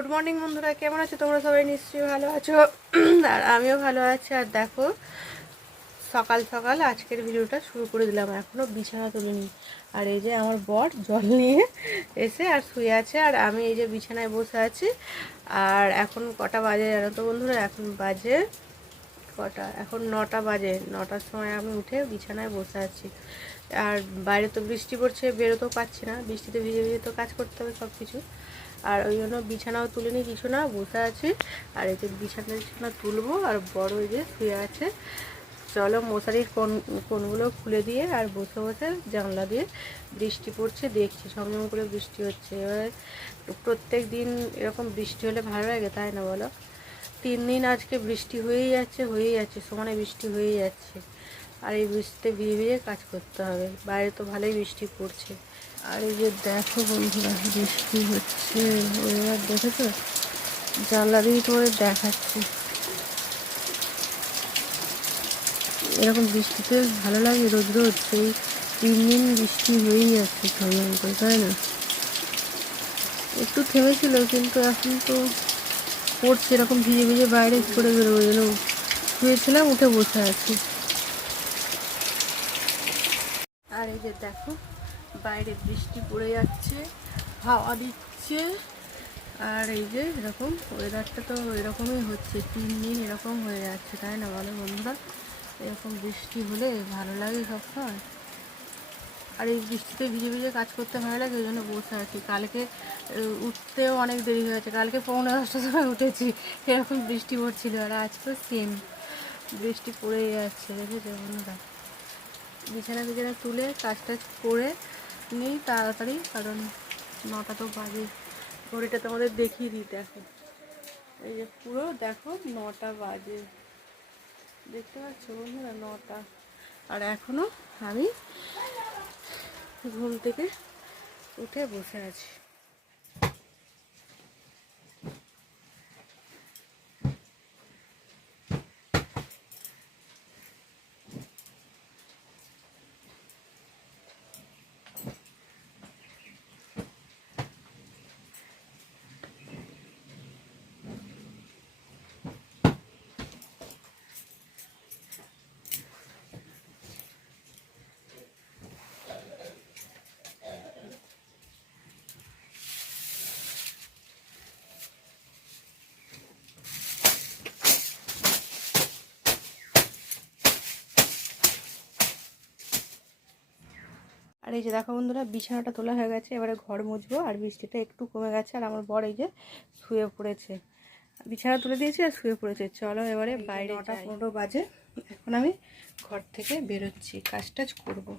Good morning বন্ধুরা, কেমন আছো তোমরা? সবাই নিশ্চয়ই ভালো আছো আর আমিও ভালো আছি। আর দেখো, সকাল সকাল আজকের ভিডিওটা শুরু করে দিলাম, এখনও বিছানা তুলিনি। আর এই যে আমার বর জল নিয়ে এসে আর শুয়ে আছে, আর আমি এই যে বিছানায় বসে আছি। আর এখন কটা বাজে জানো তো বন্ধুরা? এখন বাজে কটা, এখন 9টা বাজে। 9টার সময় আমি উঠে বিছানায় বসে আছি। আর বাইরে তো বৃষ্টি পড়ছে, বেরোতেও পারছি না, বৃষ্টিতে ভিজে ভিজে তো কাজ করতে হবে সব কিছু। আর ওই জন্য বিছানাও তুলিনি, কিছু না, বসে আছি। আর এই যে বিছানা তুলবো, আর বড় ওই যে শুয়ে আছে। চলো মশারির কোনগুলো খুলে দিয়ে আর বসে বসে জানলা দিয়ে বৃষ্টি পড়ছে দেখছি, ঝমঝম করে বৃষ্টি হচ্ছে। এবারে প্রত্যেক দিন এরকম বৃষ্টি হলে ভালো লাগে, তাই না বলো? 3 দিন আজকে বৃষ্টি হয়েই যাচ্ছে, সমানে বৃষ্টি হয়েই যাচ্ছে। আর এই বৃষ্টিতে ভিজে ভিজে কাজ করতে হবে, বাইরে তো ভালোই বৃষ্টি পড়ছে। আর এই যে দেখো বন্ধুরা, বৃষ্টি হচ্ছে, এবার দেখেছো? জানলা দিয়ে তোমাদের দেখাচ্ছি। এরকম বৃষ্টিতে ভালো লাগে, রোজ রোজ সেই 3 দিন বৃষ্টি হয়েই যাচ্ছে ঝমঝম করে, তাই না? একটু থেমেছিল, কিন্তু এখন তো পড়ছে এরকম ভিজে ভিজে, বাইরে করে বেরোবো যেন। শুয়েছিলাম, উঠে বসে আছি। আর এই যে দেখো, বাইরে বৃষ্টি পড়ে যাচ্ছে, হাওয়া দিচ্ছে। আর এই যে এরকম ওয়েদারটা তো এরকমই হচ্ছে, 3 দিন এরকম হয়ে যাচ্ছে, তাই না বলো বন্ধুরা? এরকম বৃষ্টি হলে ভালো লাগে সবসময়। আর এই বৃষ্টিতে ভিজে ভিজে কাজ করতে ভালো লাগে, ওই জন্য বসে আছি। কালকে উঠতেও অনেক দেরি হয়েছে, কালকে 9:45টার সময় উঠেছি, এরকম বৃষ্টি পড়ছিল। আর আজকেও সেম বৃষ্টি পড়ে যাচ্ছে, দেখেছো বন্ধুরা? বিছানা তুলে কাজ টাজ করে নিই তাড়াতাড়ি, কারণ 9টা তো বাজে। ঘড়িটা তোমাদের দেখিয়ে দিই, দেখো এই যে পুরো দেখো 9টা বাজে, দেখতে পাচ্ছ বন্ধুরা? 9টা। আর এখনো আমি ঘুম থেকে উঠে বসে আছি। আর এই যে দেখো বন্ধুরা, বিছানাটা তোলা হয়ে গেছে, এবারে ঘর মুছবো। আর বৃষ্টিটা একটু কমে গেছে, আর আমার বর এই যে শুয়ে পড়েছে, বিছানা তুলে দিয়েছি আর শুয়ে পড়েছে। চলো এবারে বাইরে, 9টা 15 বাজে, এখন আমি ঘর থেকে বেরোচ্ছি, কাজ টাজ করবো।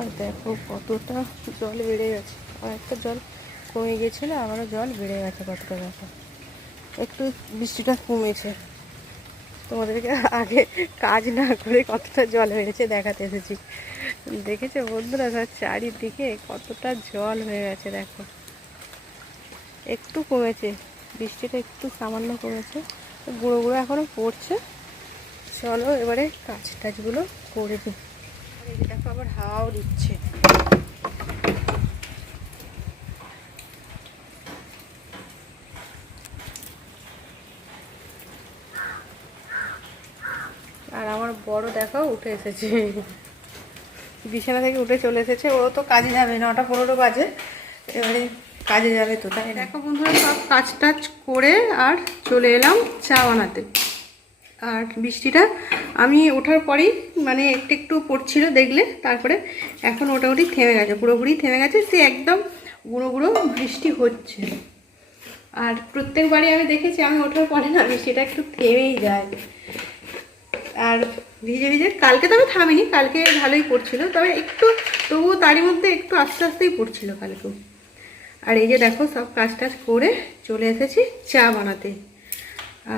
আর দেখো কতটা জল বেড়ে গেছে, অনেকটা জল কমে গেছিলো, আবারও জল বেড়ে গেছে কতটা। দেখো একটু বৃষ্টিটা কমেছে, তোমাদেরকে আগে কাজ না করে কতটা জল বেড়েছে দেখাতে এসেছি। দেখেছো বন্ধুরা, তার চারিদিকে কতটা জল হয়ে গেছে। দেখো একটু কমেছে, বৃষ্টিটা একটু সামান্য কমেছে, গুঁড়ো গুঁড়ো এখনও পড়ছে। চলো এবারে কাজ টাজগুলো করে দিই। দেখো আবার হাওয়াও দিচ্ছে। আর আমার বড় দেখো উঠে এসেছে, বিছানা থেকে উঠে চলে এসেছে। ও তো কাজে যাবে, 9টা 15 বাজে, এবারে কাজে যাবে তো, তাই দেখো বন্ধুরা সব কাজ টাজ করে আর চলে এলাম চা বানাতে। আর বৃষ্টিটা আমি ওঠার পরেই মানে একটু একটু পড়ছিল দেখলে, তারপরে এখন মোটামুটি থেমে গেছে, পুরোপুরি থেমে গেছে। সে একদম গুঁড়ো গুঁড়ো বৃষ্টি হচ্ছে। আর প্রত্যেকবারই আমি দেখেছি আমি ওঠার পরে না বৃষ্টিটা একটু থেমেই যায়। আর ভিজে ভিজে কালকে তবে থামিনি, কালকে ভালোই পড়ছিল, তবে একটু তবুও তারই মধ্যে একটু আস্তে আস্তেই পড়ছিল কালকেও। আর এই যে দেখো সব কাজ টাজ করে চলে এসেছি চা বানাতে।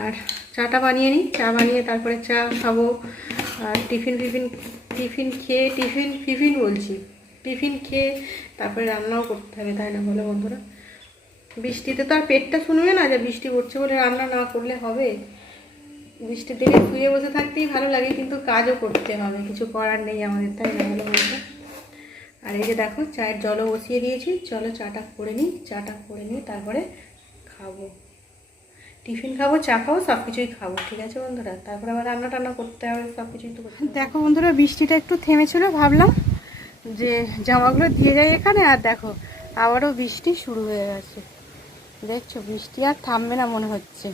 আর চাটা বানিয়ে নিই, চা বানিয়ে তারপরে চা খাবো। আর টিফিন টিফিন খেয়ে টিফিন বলছি, টিফিন খেয়ে তারপরে রান্নাও করতে হবে, তাই না বলো বন্ধুরা? বৃষ্টিতে তো আর পেটটা শুনবে না যে বৃষ্টি পড়ছে বলে রান্না না করলে হবে। বৃষ্টির দিকে শুয়ে বসে থাকতেই ভালো লাগে, কিন্তু কাজও করতে হবে, কিছু করার নেই আমাদের, তাই না বলো বন্ধুরা? আর এই যে দেখো চায়ের জলও বসিয়ে দিয়েছি, চলো চাটা করে নিই, চাটা করে নিই তারপরে খাবো, টিফিন খাবো, চা খাবো, সব কিছুই খাবো, ঠিক আছে বন্ধুরা? তারপরে আবার রান্না টান্না করতে হবে, সব কিছুই তো করতে হবে। দেখো বন্ধুরা বৃষ্টিটা একটু থেমেছিল, ভাবলাম যে জামাগুলো দিয়ে যাই এখানে, আর দেখো আবারও বৃষ্টি শুরু হয়ে গেছে। দেখছো বৃষ্টি আর থামবে না মনে হচ্ছে,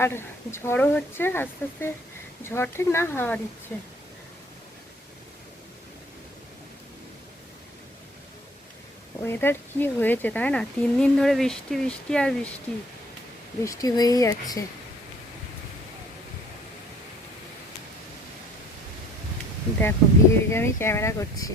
আর ঝড়ও হচ্ছে আস্তে আস্তে, ঝড় ঠিক না হাওয়া দিচ্ছে। ওয়েদার কি হয়েছে তাই না, 3 দিন ধরে বৃষ্টি বৃষ্টি আর বৃষ্টি, বৃষ্টি হয়েই যাচ্ছে। দেখো ভিজে ভিজে আমি ক্যামেরা করছি।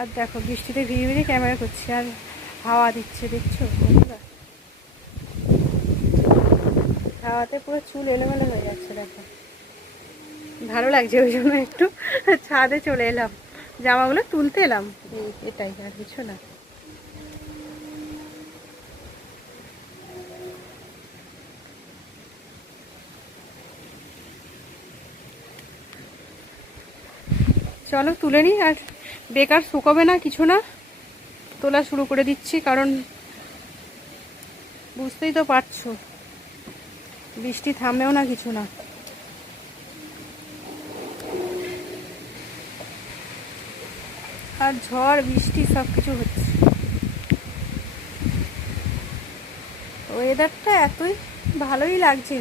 আর দেখো বৃষ্টিতে ভিজে ভিজে ক্যামেরা করছি, আর হাওয়া দিচ্ছে, দেখছো বন্ধুরা? হাওয়াতে পুরো চুল এলোমেলো হয়ে যাচ্ছে, দেখো ভালো লাগছে, ওই জন্য একটু ছাদে চলে এলাম, জামাগুলো তুলতে এলাম, এটাই আর কিছু না। চলো তুলে নিই, আর বেকার শুকোবে না কিছু না, তোলা শুরু করে দিচ্ছি, কারণ বুঝতেই তো পারছো বৃষ্টি থামেও না কিছু না। আর ঝড় বৃষ্টি সব কিছু হচ্ছে, ওয়েদারটা এতই ভালোই লাগছে।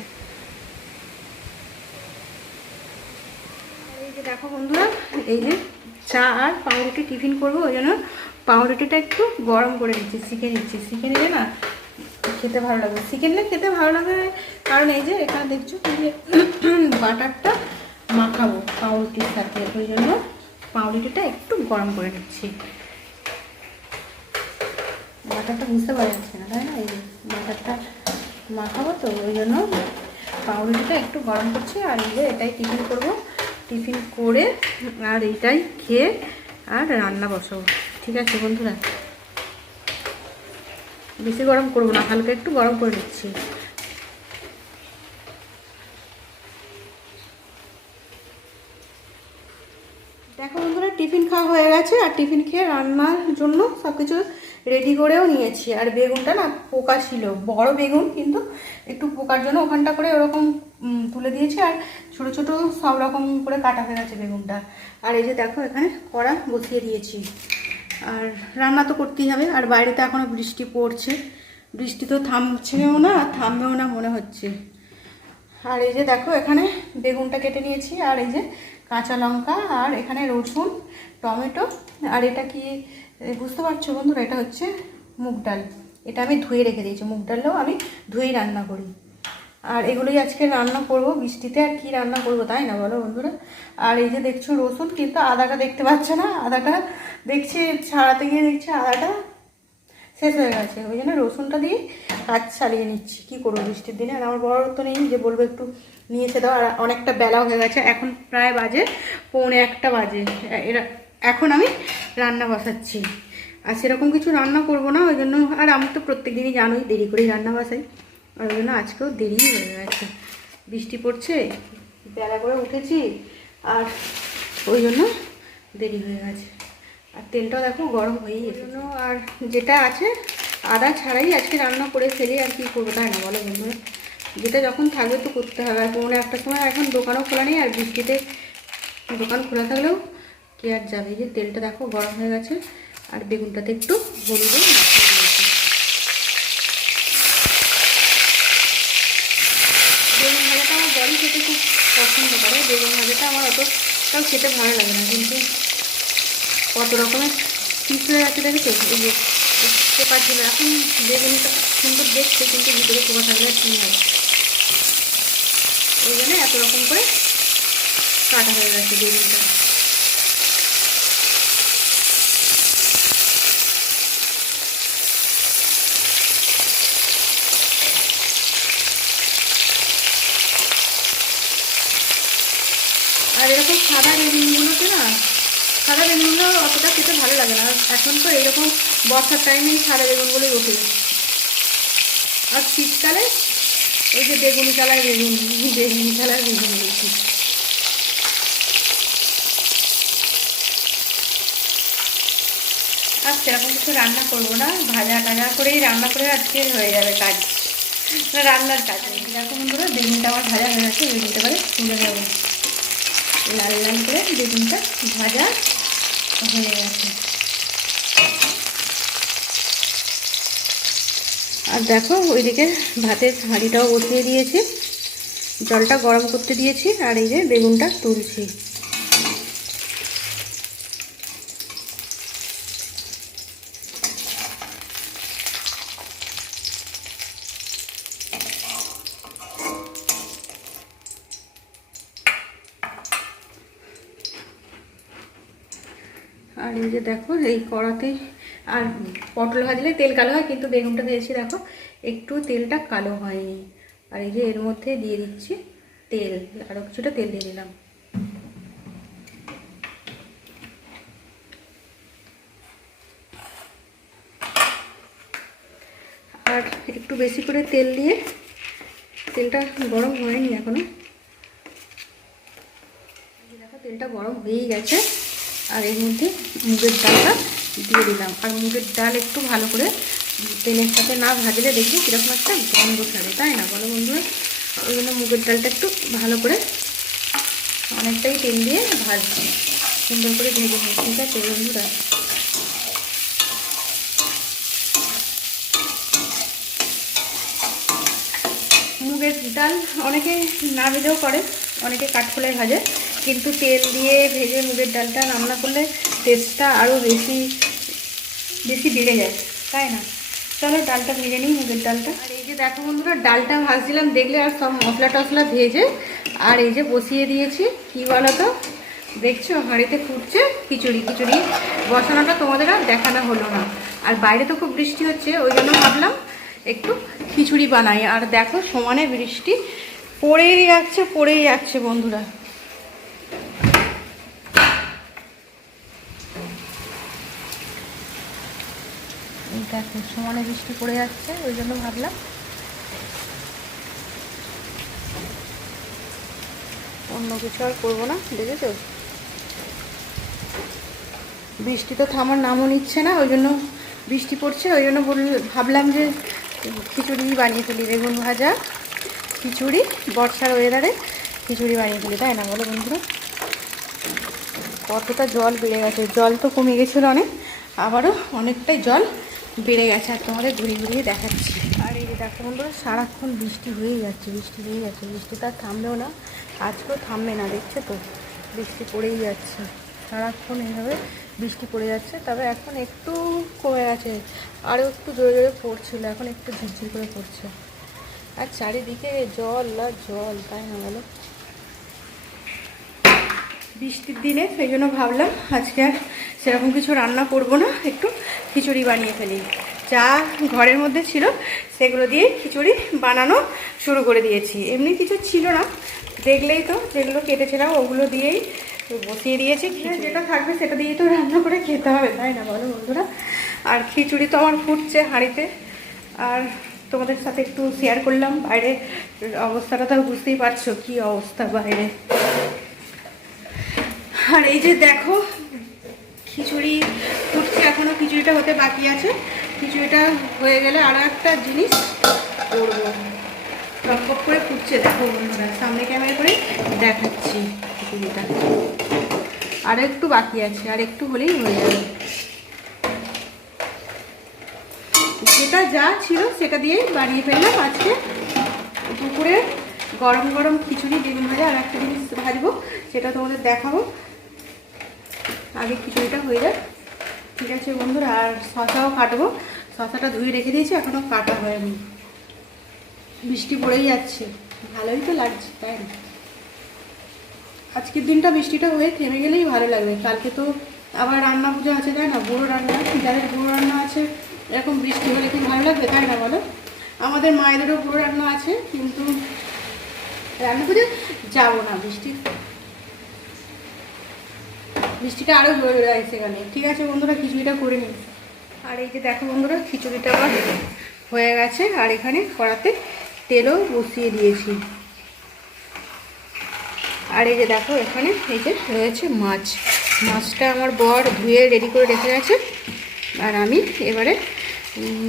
এই যে দেখো বন্ধুরা, এই যে চা আর পাউরুটি টিফিন করবো, ওই জন্য পাউরুটিটা একটু গরম করে দিচ্ছি, শিখে নিচ্ছি, শিখে নিলে না খেতে ভালো লাগবে, শিখে নিলে খেতে ভালো লাগবে। কারণ এই যে এখানে দেখছো এই যে বাটারটা মাখাবো পাউরুটির সাথে, ওই জন্য পাউরুটিটা একটু গরম করে নিচ্ছি। বাটারটা বুঝতে পারা যাচ্ছে না তাই না, এই যে বাটারটা মাখাবো তো ওই জন্য পাউরুটিটা একটু গরম করছি। আর এই যে এটাই টিফিন করবো, টিফিন করে আর এইটাই খেয়ে আর রান্না বসাবো, ঠিক আছে বন্ধুরা? বেশি গরম করবো না, হালকা একটু গরম করে নিচ্ছি। দেখো বন্ধুরা টিফিন খাওয়া হয়ে গেছে, আর টিফিন খেয়ে রান্নার জন্য সব কিছু রেডি করেও নিয়েছি। আর বেগুনটা না পোকা ছিল, বড় বেগুন কিন্তু একটু পোকার জন্য ওখানটা করে ওরকম তুলে দিয়েছি, আর ছোট ছোট সব রকম করে কাটা হয়ে গেছে বেগুনটা। আর এই যে দেখো এখানে কড়া বসিয়ে দিয়েছি, আর রান্না তো করতেই হবে। আর বাইরে তো এখনও বৃষ্টি পড়ছে, বৃষ্টি তো থামছেও না আর থামবেও না মনে হচ্ছে। আর এই যে দেখো এখানে বেগুনটা কেটে নিয়েছি, আর এই যে কাঁচা লঙ্কা, আর এখানে রসুন, টমেটো, আর এটা কি বুঝতে পারছো বন্ধুরা, এটা হচ্ছে মুগ ডাল, এটা আমি ধুয়ে রেখে দিয়েছি, মুগ ডালও আমি ধুয়েই রান্না করি। আর এগুলোই আজকে রান্না করব, বৃষ্টিতে আর কি রান্না করব তাই না বলো বন্ধুরা? আর এই যে দেখছো রসুন, কিন্তু আদাটা দেখতে পাচ্ছ না, আদাটা দেখছি ছাড়াতে গিয়ে দেখছি আদাটা শেষ হয়ে গেছে, ওই জন্য রসুনটা দিয়ে কাজ চালিয়ে নিচ্ছি। কী করবো বৃষ্টির দিনে, আর আমার বড় তো নেই যে বলবো একটু নিয়েছে দাও। আর অনেকটা বেলা হয়ে গেছে, এখন প্রায় বাজে 1:45 বাজে, এরা এখন আমি রান্না বসাচ্ছি। আর সেরকম কিছু রান্না করব না ওই জন্য, আর আমি তো প্রত্যেক দিনই জানোই দেরি করেই রান্না বসাই, আর ওই জন্য আজকেও দেরি হয়ে গেছে, বৃষ্টি পড়ছে, বেলা করে উঠেছি, আর ওই জন্য দেরি হয়ে গেছে। আর তেলটাও দেখো গরম হয়েই গেছে, আর যেটা আছে আদা ছাড়াই আজকে রান্না করে ফেলি, আর কি করবো তাই না বলো বন্ধুরা? যেটা যখন থাকবে তো করতে হবে। আর 1:45 সময় এখন দোকানও খোলা নেই, আর বৃষ্টিতে দোকান খোলা থাকলেও কে আর যাবে। এই যে তেলটা দেখো গরম হয়ে গেছে, আর বেগুনটাতে একটু হলুদও মাখিয়ে দিয়েছি। বেগুন ভাজাটা আমার বড়ি খেতে খুব পছন্দ করে, বেগুন ভাজাটা আমার অত তাও খেতে ভালো লাগে না, কিন্তু কত রকমের পিস হয়ে আছে দেখেছো, এই যে পোকা ছিল। এখন বেগুনিটা সুন্দর দেখছে, কিন্তু ভিতরে পোকা থাকলে কী হয়, ওই জন্য এত রকম করে কাটা হয়ে গেছে বেগুনটা। আর এরকম সাদা বেগুনগুলোতে না, সাদা বেগুনগুলো অতটা খেতে ভালো লাগে না। এখন তো এরকম বর্ষার টাইমেই সাদা বেগুনগুলোই ওঠে। আর শীতকালে ওই যে বেগুনি কালার বেগুন বেশি। আর সেরকম কিছু রান্না করবো না, ভাজা টাজা করেই রান্না করে আজকে হয়ে যাবে কাজ, রান্নার কাজ। দেখো বন্ধুরা, বেগুনটা আমার ভাজা হয়ে গেছে, বেগুনটা করে তুলে যাবে। লাল লাল করে বেগুনটা ভাজা হয়ে গেছে। আর দেখো ওইদিকে ভাতের হাঁড়িটাও বসিয়ে দিয়েছি, জলটা গরম করতে দিয়েছি, আর এই যে বেগুনটা তুলছি। আর এই যে দেখো এই কড়াতেই, আর পটল ভাজলে তেল কালো হয়, কিন্তু বেগুনটা দিয়েছি দেখো একটু তেলটা কালো হয়নি। আর এই যে এর মধ্যে দিয়ে দিচ্ছি তেল, আরও কিছুটা তেল দিয়ে দিলাম। আর একটু বেশি করে তেল দিয়ে, তেলটা গরম হয়নি এখনো, দেখো তেলটা গরম হয়েই গেছে। আর এর মধ্যে মুগের ডালটা দিয়ে দিলাম। আর মুগের ডাল একটু ভালো করে তেলের সাথে না ভাজলে দেখি কীরকম একটা গন্ধ ছাড়ে, তাই না বলো বন্ধুরা? ওই জন্য মুগের ডালটা একটু ভালো করে অনেকটাই তেল দিয়ে ভাজছি, সুন্দর করে ভেজে নিই। ঠিক আছে বন্ধুরা, মুগের ডাল অনেকে না ভেজেও করে, অনেকে কাঠখোলায় ভাজে, কিন্তু তেল দিয়ে ভেজে মুগের ডালটা রান্না করলে টেস্টটা আরও বেশি বেড়ে যায়, তাই না? চলো ডালটা ভেজে নিই, মুগের ডালটা। আর এই যে দেখো বন্ধুরা, ডালটা ভাজছিলাম দেখলে, আর সব মশলা টশলা ভেজে আর এই যে বসিয়ে দিয়েছি। কি বলো তো, দেখছো হাঁড়িতে ফুটছে খিচুড়ি। খিচুড়ি বসানোটা তোমাদের আর দেখানো হলো না, আর বাইরে তো খুব বৃষ্টি হচ্ছে, ওই জন্য ভাবলাম একটু খিচুড়ি বানাই। আর দেখো সমানে বৃষ্টি পড়েই যাচ্ছে বন্ধুরা। দেখো সমানে বৃষ্টি পড়ে যাচ্ছে, ওই জন্য ভাবলাম অন্য কিছু আর করবো না। দেখেছো বৃষ্টি তো থামার নামও নিচ্ছে না, ওই জন্য বৃষ্টি পড়ছে, ওই জন্য ভাবলাম যে খিচুড়ি বানিয়ে ফেলি। বেগুন ভাজা খিচুড়ি, বর্ষার ওয়েদারে খিচুড়ি বানিয়ে ফেলি, তাই না বলো বন্ধুরা? কতটা জল বেড়ে গেছে, জল তো কমে গেছিলো অনেক, আবারও অনেকটাই জল বেড়ে গেছে। আর তোমাদের ঘুরিয়ে দেখাচ্ছি। আর এই যে দেখো বন্ধুরা, সারাক্ষণ বৃষ্টি হয়েই যাচ্ছে, বৃষ্টি তার থামলেও না, আজকেও থামবে না। দেখছো তো বৃষ্টি পড়েই যাচ্ছে, সারাক্ষণ এইভাবে বৃষ্টি পড়ে যাচ্ছে। তবে এখন একটু কমে গেছে, আরও একটু জোরে জোরে পড়ছিল, এখন একটু ঝিরঝির করে পড়ছে। আর চারিদিকে জল আর জল, তাই না বলো? বৃষ্টির দিনে সেই জন্য ভাবলাম আজকে আর সেরকম কিছু রান্না করব না, একটু খিচুড়ি বানিয়ে ফেলি। যা ঘরের মধ্যে ছিল সেগুলো দিয়েই খিচুড়ি বানানো শুরু করে দিয়েছি। এমনি কিছু ছিল না, দেখলেই তো, যেগুলো কেটেছিলাম ওগুলো দিয়েই বসিয়ে দিয়েছি। যেটা থাকবে সেটা দিয়েই তো রান্না করে খেতে হবে, তাই না বলো বন্ধুরা? আর খিচুড়ি তো আমার ফুটছে হাঁড়িতে, আর তোমাদের সাথে একটু শেয়ার করলাম। বাইরে অবস্থাটা তো বুঝতেই পারছো কি অবস্থা বাইরে। আর এই যে দেখো খিচুড়ি ফুটছে, এখনো খিচুড়িটা হতে বাকি আছে। খিচুড়িটা হয়ে গেলে আরও একটা জিনিস করবো। টকবক করে ফুটছে দেখো বন্ধুরা, সামনে ক্যামেরা করে দেখাচ্ছি খিচুড়িটা। আর একটু বাকি আছে, আর একটু হলেই হয়ে যাবে। যেটা যা ছিল সেটা দিয়েই বানিয়ে ফেললাম আজকে দুপুরে গরম গরম খিচুড়ি, বেগুন ভাজা। আর একটা জিনিস ভাজবো, সেটা তোমাদের দেখাবো। আগে খিচুড়িটা হয়ে যায়। ঠিক আছে বন্ধুরা, আর শশাও কাটবো। শশাটা ধুয়ে রেখে দিয়েছি, এখনও কাটা হয়নি। বৃষ্টি পড়েই যাচ্ছে, ভালোই তো লাগছে, তাই না? আজকের দিনটা বৃষ্টিটা হয়ে থেমে গেলেই ভালো লাগবে। কালকে তো আবার রান্না পুজো আছে, তাই না? বুড়ো রান্না, যাদের বুড়ো রান্না আছে এরকম বৃষ্টি হলে কি ভালো লাগবে, তাই না বলো? আমাদের মায়েদেরও বুড়ো রান্না আছে, কিন্তু রান্না পুজো যাবো না, বৃষ্টিটা আরও জোরে জোরে আসছে এখানে। ঠিক আছে বন্ধুরা, খিচুড়িটা করে নিই। আর এই যে দেখো বন্ধুরা, খিচুড়িটা আমার হয়ে গেছে। আর এখানে কড়াতে তেলও বসিয়ে দিয়েছি। আর এই যে দেখো এখানে এই যে রয়েছে মাছটা আমার বর ধুয়ে রেডি করে রেখে গেছে। আর আমি এবারে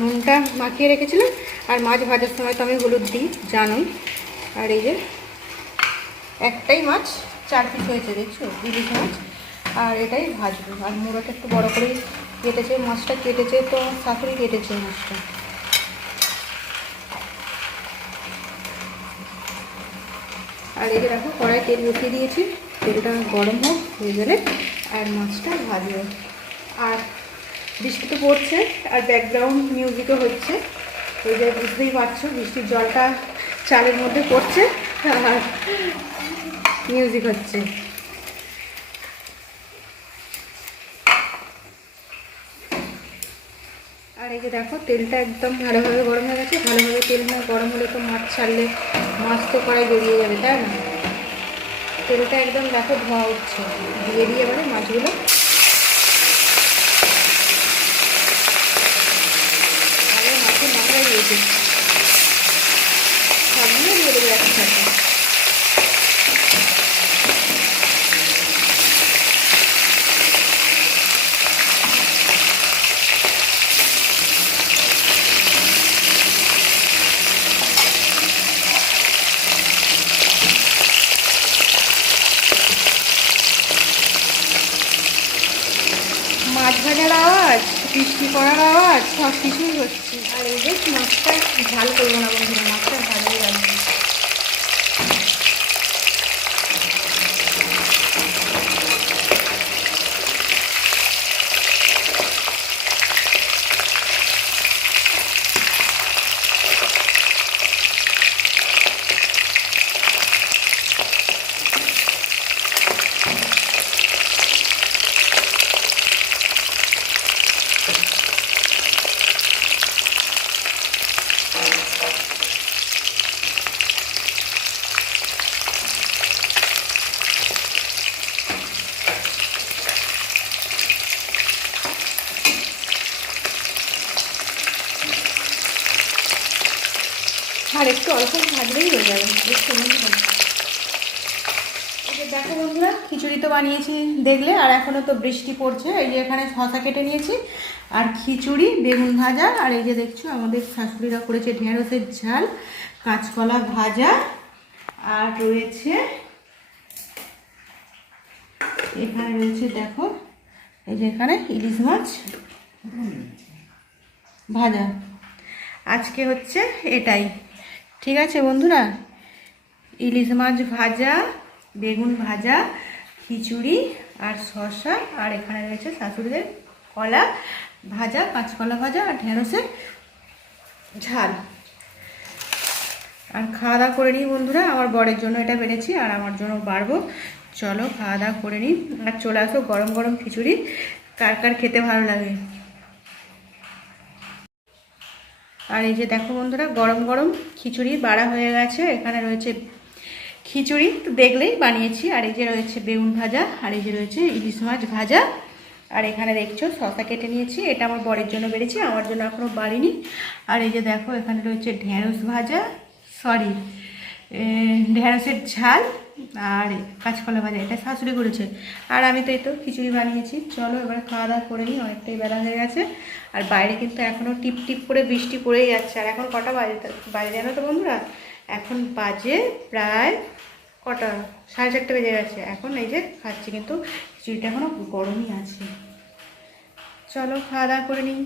নুনটা মাখিয়ে রেখেছিলাম। আর মাছ ভাজার সময় তো আমি হলুদ দিই, জানোই। আর এই যে একটাই মাছ 4 পিস হয়েছে, দেখছো, ইলিশ মাছ। আর এটাই ভাজবো। আর মুড়োটা একটু বড় করেই কেটেছে, মাছটা কেটেছে তো আমার শাশুড়ি কেটেছে মাছটা। আর এই যে দেখো কড়াই তেল বসিয়ে দিয়েছি, তেলটা গরম হয়ে গেলে আর মাছটা ভাজবো। আর বৃষ্টি তো পড়ছে, আর ব্যাকগ্রাউন্ড মিউজিকও হচ্ছে। ওই যে বুঝতেই পারছো, বৃষ্টির জলটা চালের মধ্যে পড়ছে আর মিউজিক হচ্ছে। আর এই যে দেখো তেলটা একদম ভালোভাবে গরম হয়ে গেছে। ভালোভাবে তেল না গরম হলে তো মাছ ছাড়লে মাছ তো কড়াই বেরিয়ে যাবে, তাই না? তেলটা একদম দেখো ধোয়া উঠছে, দিয়ে দিয়ে এবারে মাছগুলো আগে মাছের মাথায় দিয়েছে, সবগুলো দিয়ে দেবো একসাথে। মাছ ভাজার আওয়াজ, বৃষ্টি পড়ার আওয়াজ, সব কিছুই হচ্ছে। আর এই যে মাছটা ঝাল করবো না বন্ধুরা, মাছটা ভালোই রাখবো। আর একটু অল্প ভাজলেই হয়ে যাবে, একটু দেখো বন্ধুরা, খিচুড়ি তো বানিয়েছি দেখলে। আর এখনও তো বৃষ্টি পড়ছে। এই যে এখানে শসা কেটে নিয়েছি, আর খিচুড়ি, বেগুন ভাজা। আর এই যে দেখছো আমাদের শাশুড়িরা করেছে ঢেঁড়সের ঝাল, কাঁচকলা ভাজা। আর রয়েছে এখানে রয়েছে দেখো এই যে এখানে ইলিশ মাছ ভাজা। আজকে হচ্ছে এটাই। ঠিক আছে বন্ধুরা, ইলিশ মাছ ভাজা, বেগুন ভাজা, খিচুড়ি আর শসা। আর এখানে রয়েছে শাশুড়িদের কলা ভাজা, কাঁচকলা ভাজা আর ঢেঁড়সের ঝাল। আর খাওয়া দাওয়া করে নিই বন্ধুরা। আমার বরের জন্য এটা বেড়েছি আর আমার জন্য বাড়বো। চলো খাওয়া দাওয়া করে নিই। আর চলে আসো গরম গরম খিচুড়ি, কার কার খেতে ভালো লাগে। আর এই যে দেখো বন্ধুরা, গরম গরম খিচুড়ি বাড়া হয়ে গেছে। এখানে রয়েছে খিচুড়ি তো দেখলেই বানিয়েছি। আর এই যে রয়েছে বেগুন ভাজা, আর এই যে রয়েছে ইলিশ মাছ ভাজা। আর এখানে দেখছো শসা কেটে নিয়েছি, এটা আমার বরের জন্য বেড়েছি, আমার জন্য এখনও বাড়িনি। আর এই যে দেখো এখানে রয়েছে ঢেঁড়স ভাজা, ঢেঁড়সের ঝাল আর কাঁচকলা ভাজা, এটা শাশুড়ি করেছে। আর আমি তো এই তো খিচুড়ি বানিয়েছি। চলো এবার খাওয়া দাওয়া করে নিই, অনেকটাই বেলা হয়ে গেছে। আর বাইরে কিন্তু এখনও টিপ টিপ করে বৃষ্টি পড়েই যাচ্ছে। আর এখন কটা বাজে জানো তো বন্ধুরা? এখন বাজে প্রায় কটা, 4:30 বেজে গেছে। এখন এই যে খাচ্ছি, কিন্তু খিচুড়িটা এখনও গরমই আছে। চলো খাওয়া দাওয়া করে নিই।